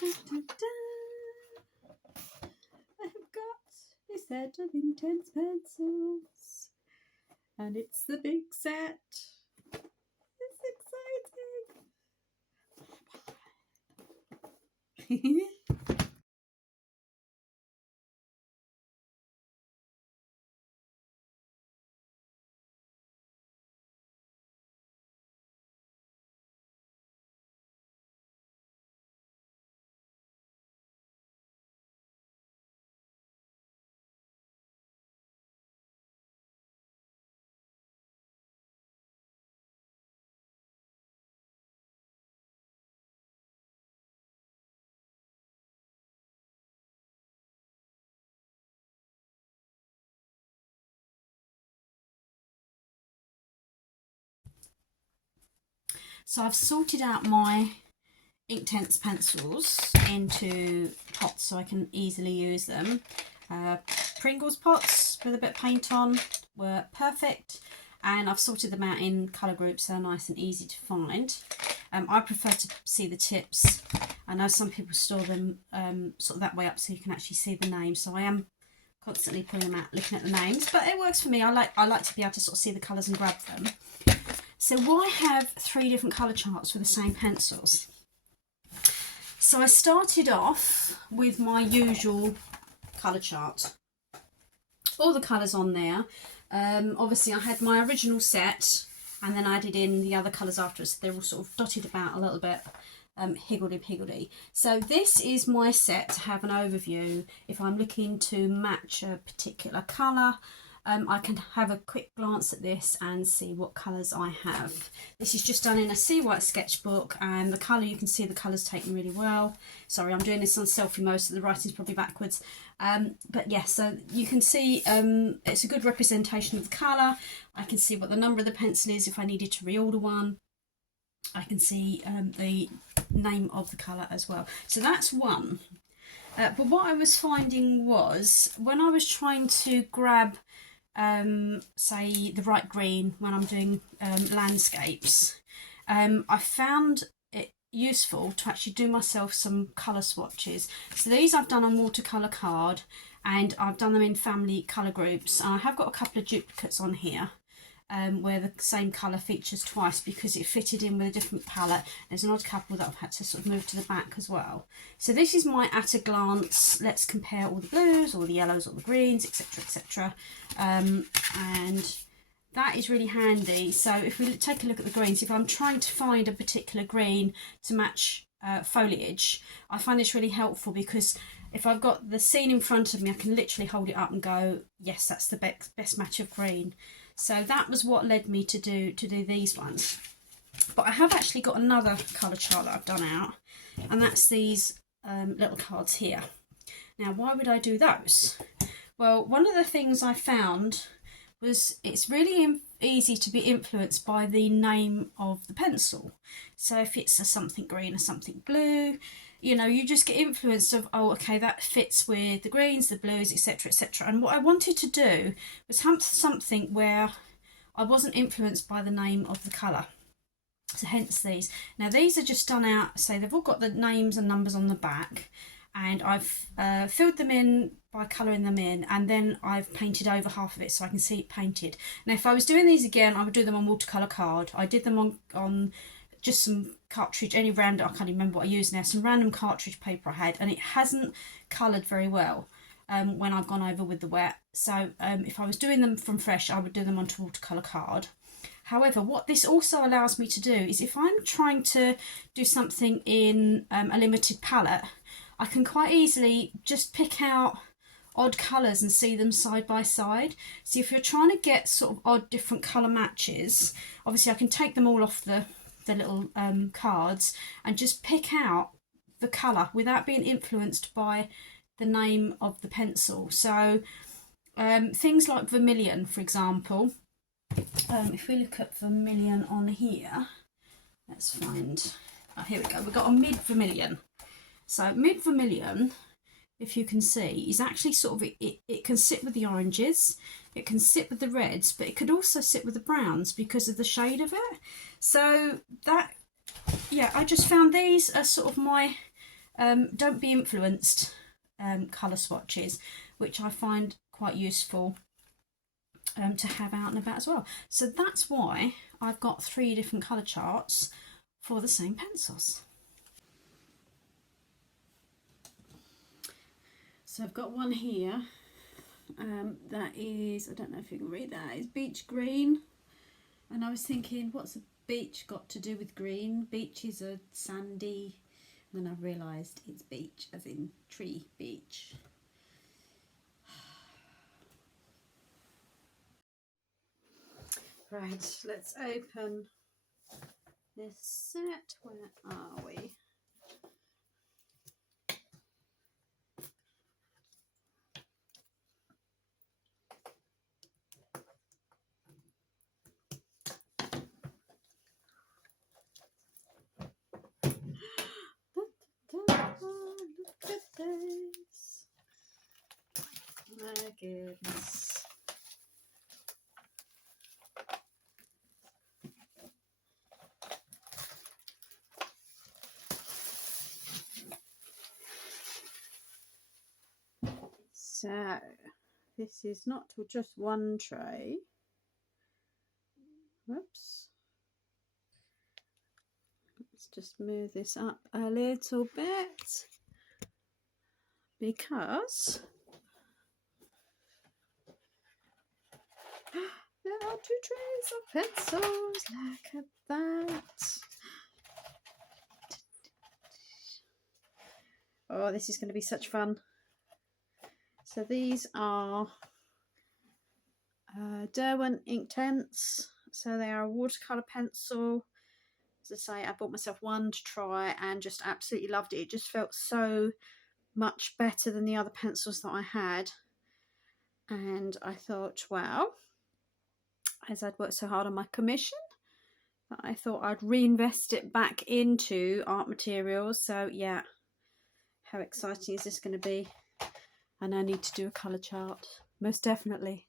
Dun, dun, dun. I have got a set of Inktense pencils, and it's the big set. It's exciting. So I've sorted out my Inktense pencils into pots so I can easily use them. Pringles pots with a bit of paint on were perfect, and I've sorted them out in colour groups so they're nice and easy to find. I prefer to see the tips. I know some people store them sort of that way up so you can actually see the name, so I am constantly pulling them out looking at the names, but it works for me. I like to be able to sort of see the colours and grab them. So why have 3 different colour charts for the same pencils? So I started off with my usual colour chart. All the colours on there. Obviously I had my original set and then I added in the other colours afterwards. They're all sort of dotted about a little bit, higgledy-piggledy. So this is my set to have an overview. If I'm looking to match a particular colour, I can have a quick glance at this and see what colours I have. This is just done in a sea white sketchbook, and the colour, you can see the colours taken really well. Sorry, I'm doing this on selfie mode, so the writing's probably backwards. But yeah, so you can see it's a good representation of the colour. I can see what the number of the pencil is if I needed to reorder one. I can see the name of the colour as well. So that's one. But what I was finding was when I was trying to grab say the right green when I'm doing landscapes, I found it useful to actually do myself some colour swatches. So these I've done on watercolour card, and I've done them in family colour groups. I have got a couple of duplicates on here where the same colour features twice because it fitted in with a different palette. There's an odd couple that I've had to sort of move to the back as well. So this is my at a glance, let's compare all the blues, all the yellows, all the greens, etc, etc. And that is really handy. So if we take a look at the greens, if I'm trying to find a particular green to match foliage, I find this really helpful because if I've got the scene in front of me, I can literally hold it up and go, yes, that's the best match of green. So that was what led me to do these ones. But I have actually got another colour chart that I've done out, and that's these little cards here. Now, why would I do those? Well, one of the things I found was it's really easy to be influenced by the name of the pencil. So if it's a something green or something blue, you know, you just get influenced of, oh, okay, that fits with the greens, the blues, etc, etc. And what I wanted to do was have something where I wasn't influenced by the name of the colour. So hence these. Now these are just done out, so they've all got the names and numbers on the back, and I've filled them in by colouring them in, and then I've painted over half of it so I can see it painted. Now if I was doing these again, I would do them on watercolour card. I did them on just some cartridge, any random, I can't even remember what I used now, some random cartridge paper I had, and it hasn't coloured very well when I've gone over with the wet. So if I was doing them from fresh, I would do them onto watercolour card. However, what this also allows me to do is if I'm trying to do something in a limited palette, I can quite easily just pick out odd colours and see them side by side. So if you're trying to get sort of odd different colour matches, obviously I can take them all off the little cards and just pick out the colour without being influenced by the name of the pencil. So things like vermilion, for example, if we look at vermilion on here, let's find, oh, here we go, we've got a mid vermilion. So mid vermilion, if you can see, is actually sort of, it can sit with the oranges, it can sit with the reds, but it could also sit with the browns because of the shade of it. So that, yeah, I just found these are sort of my don't be influenced colour swatches, which I find quite useful to have out and about as well. So that's why I've got 3 different colour charts for the same pencils. So I've got one here that is, I don't know if you can read that, it's beach green, and I was thinking, what's a beach got to do with green? Beaches are sandy, and then I realised it's beach as in tree beach. Right, let's open this set. Where are we? Look at this. My goodness. So this is not just one tray. Whoops. Let's just move this up a little bit, because there are 2 trays of pencils. Look at that. Oh, this is going to be such fun. So these are Derwent Inktense. So they are a watercolour pencil. As I say, I bought myself one to try and just absolutely loved it. It just felt so much better than the other pencils that I had. And I thought, well, as I'd worked so hard on my commission, I thought I'd reinvest it back into art materials. So yeah, how exciting is this going to be? And I need to do a colour chart, most definitely.